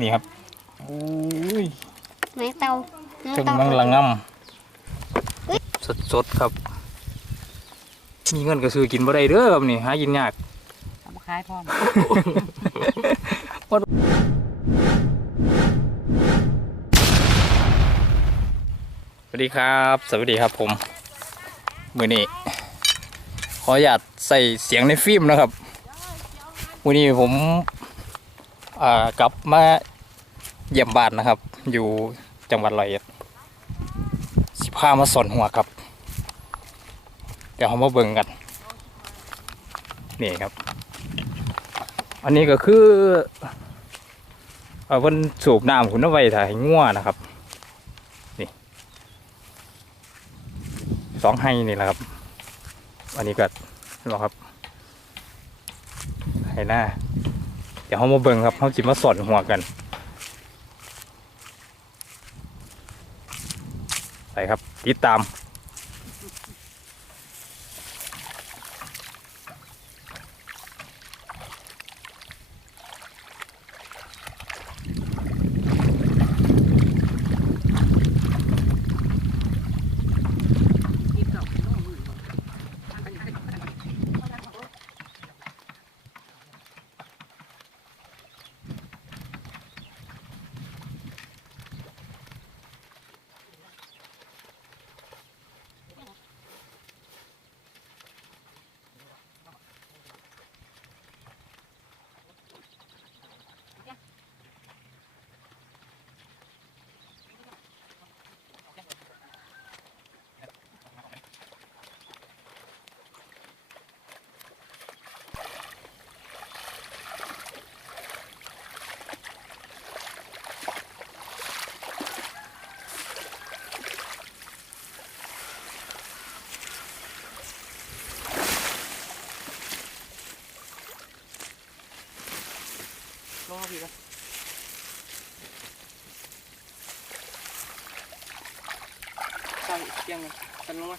นี่ครับอุ้ยแมงเตาแมงถึงเตามังละงำสดสดๆครับ มีเงินก็ซื้อกินบ่ได้เด้อครับนี่หากินยากเอามาขายพร้อมสวัสดีครับ สวัสดีครับผมมือนี้ขออยากใส่เสียงในฟิล์มนะครับมือนี้ผมอ่า กลับมาเยี่ยมบ้านนะครับ อยู่จังหวัดร้อยเอ็ดสิพามาสอนหัวครับ เดี๋ยวเรามาเบิ่งกัน นี่ครับ อันนี้ก็คือเอ่อเพิ่นสูบน้ำคุณเอาไว้ถ่ายงัวนะครับ นี่สองให้นี่แหละครับ อันนี้ก็รอครับ ให้หน้า เดี๋ยวเขามาเบิ่งครับเขาจิมาสอนหัวกัน ไปครับติดตาม รอพี่ก็ ใส่เตียงเลยกันลงมา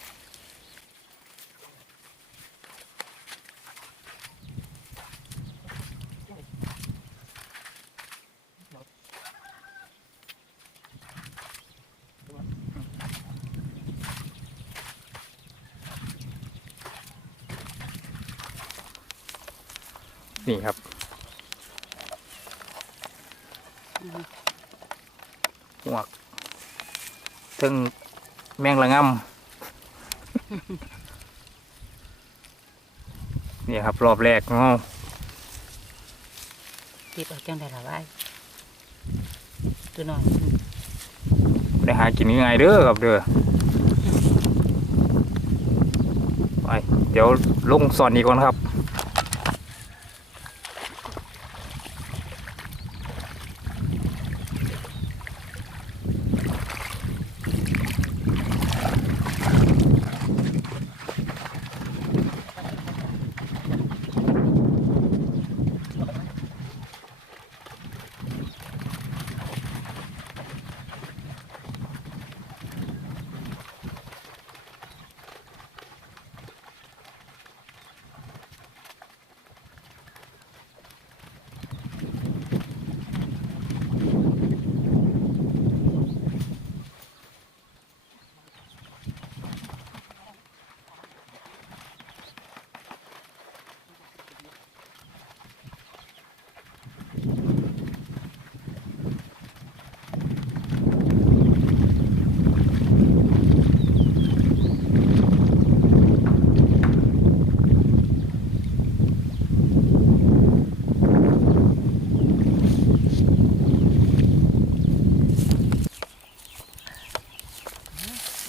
นี่ครับหัวกถึง แมงละงำนี่ครับ รอบแรกเนาะติดเอาจังได้ละไว้ตัวน้อยได้หากินง่ายๆเด้อครับเด้อไปเดี๋ยวลงสอนอีกก่อนครับ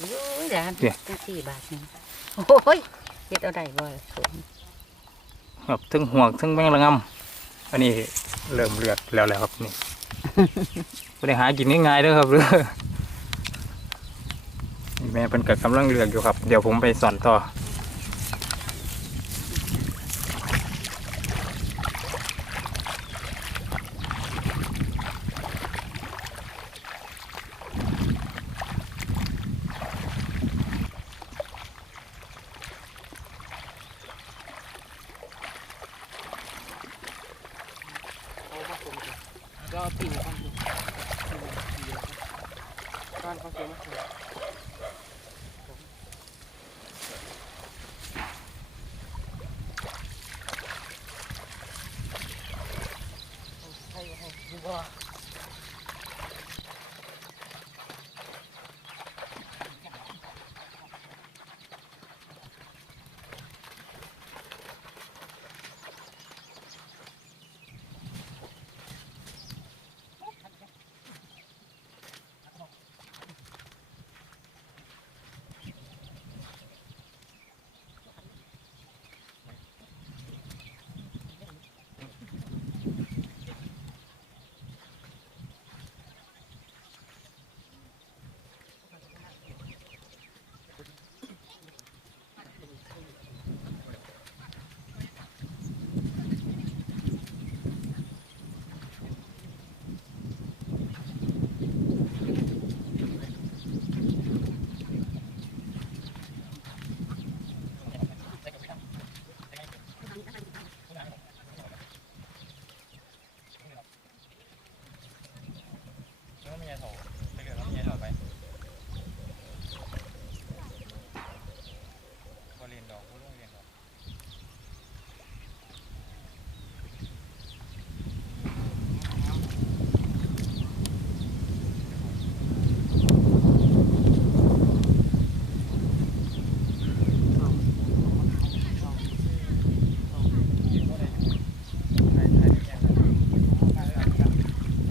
โอ้ยร้านเนี่ยจังสี่บาทหนึงโอ้ยเฮ็ดเอาได้บ่ล่ะสมครับทั้งห่วงทั้งแมงละงำอันนี้เริ่มเลือดแล้วแหละครับนี่ไม่ได้หากินง่ายๆเด้อครับเด้อนี่แม่เป็นกักำลังเลือกอยู่ครับ เดี๋ยวผมไปสอนต่อ เอานเอาซื้อมาเสียให้ให้ดูบ่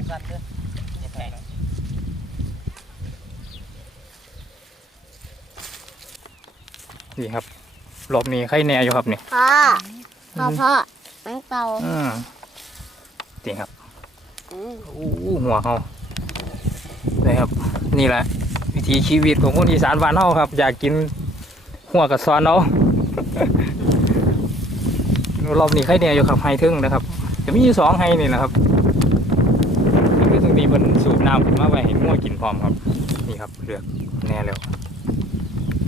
สัตว์เด้ออย่าแตก นี่ครับ รอบนี้ไข่แหน่อยู่ครับนี่พ่อพ่อพ่อแมงเตาอืมนี่ครับอืมโอ้หัวเขานี่ครับ นี่แหละวิถีชีวิตของคนอีสานบ้านเฮาครับ อยากกินหัวกับซอนเอารอบนี้ไข่แหน่อยู่ครับไฮทึ่งนะครับจะมีอยู่สองไฮนี่นะครับคือตรงนี้มันสูบน้ำขึ้นมาไว้ให้มั่วกินพร้อมครับ นี่ครับเลือกแน่แล้ว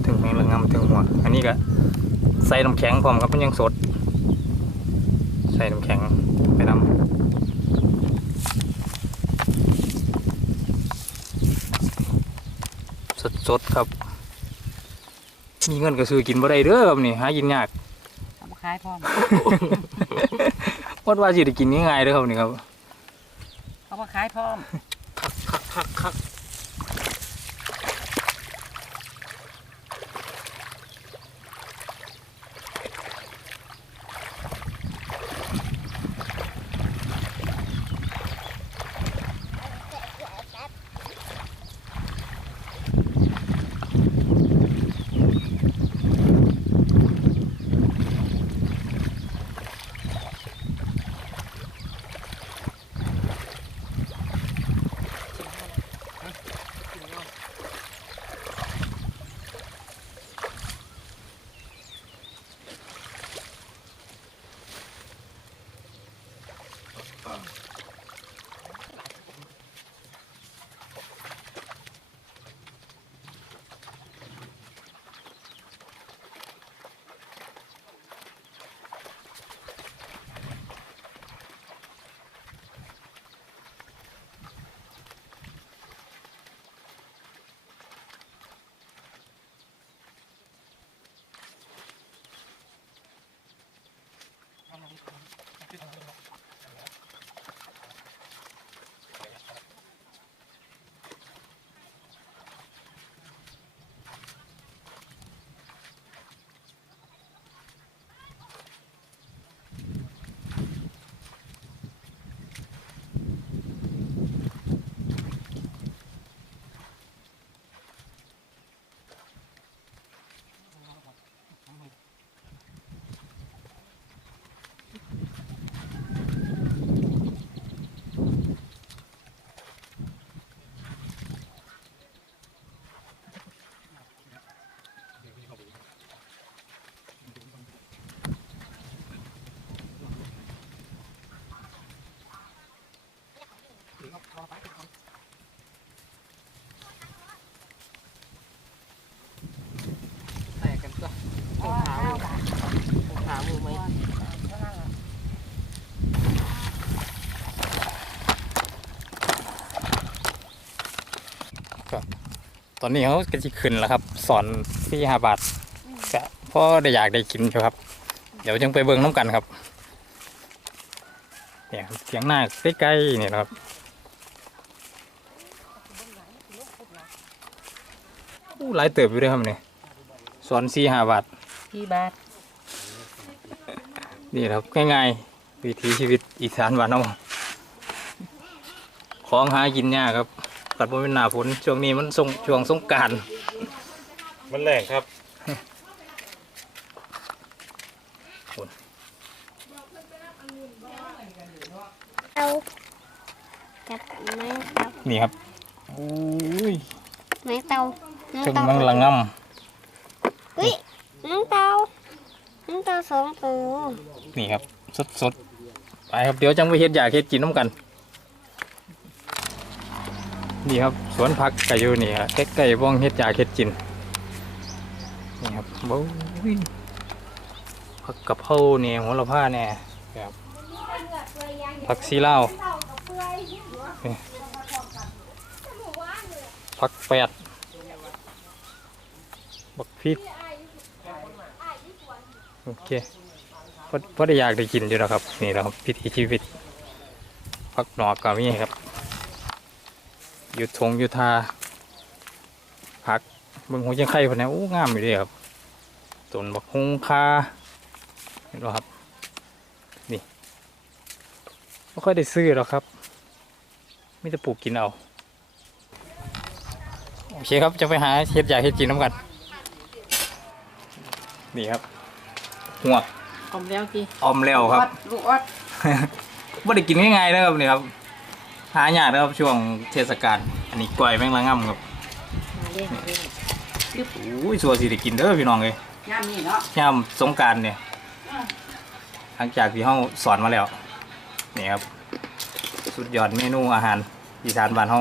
ถึงแมงละงำถึงหัว อันนี้ก็ ใส่น้ำแข็งพร้อมครับมันยังสด ใส่น้ำแข็งไปนำสดสดๆครับ มีเงินก็ซื้อกินบ่ได้เด้อครับนี่หากินยากเอามาขายพร้อมวัดว่าสิได้กินง่ายๆเด้อครับนี่ครับ เอามาขายพร้อมแตก ตอนนี้เขาก็จะขึ้นแล้วครับ สอนพี่ห้าบาทก็พอได้อยากได้กินอยู่ครับ เดี๋ยวจึงไปเบิ่งน้ำกันครับเนี่ยครับเสียงหน้าใกล้ๆเนี่ยนะครับอู้หลายเติบอยู่ด้วยครับเนี่ยสอนสี่ห้าบาทที่บาท นี่ครับง่ายๆวิถีชีวิตอีสานบ้านเราของหากินยากครับ กัดบ่เป็นหน้าฝนช่วงนี้มันส่งช่วงสงกรารมันแรงครับเตาจับแมงเตานี่ครับอุ้ยแมงเตาแมงจังเตามังละงเฮ้ยแมงเตาแมงเตาสองตัวำนี่ครับสดสดๆไปครับเดี๋ยวจังไปเฮ็ดอยากเฮ็ดกินน้ำกัน นี่ครับสวนผักไก่อยู่นี่ครับใกล้ๆบ้องเฮ็ดอยากเฮ็ดกินนี่ครับบ๊ผักกะเพราเนี่ยหัวละผ้าเนี่ยครับผักซีลาผักแปดบักพริกโอเคพอพอได้อยากได้กินอยู่แล้วครับ นี่แหละครับพิถีชีวิตผักหนอกก็มีครับ อยู่ทงอยู่ทาผักเบิ่งหัวจังไข่พนแนวอู้งามอยู่เดีครับต้นบักฮุงคาเห็นไหมครับนี่ไม่ค่อยได้ซื้อหรอกครับไมแต่จะปลูกกินเอาโอเคครับจะไปหาเห็ดอยากเห็ดกินน้ำกันนี่ครับหัวกอมแล้วที่ออมแล้วครับ ลูกออด ไม่ได้กินง่ายๆนะครับนี่ครับ หายากนะครับช่วงเทศกาลอันนี้กล้วยแมงละง่ำครับมาเล่นเล่นอุ้ยสัวสิได้กินเด้อพี่น้องเลยย่ามนี่เนาะย่ามสงกรารเนี่ยหลังจากที่เฮาสอนมาแล้วนี่ครับ สุดยอดเมนูอาหารอีสานบ้านเฮา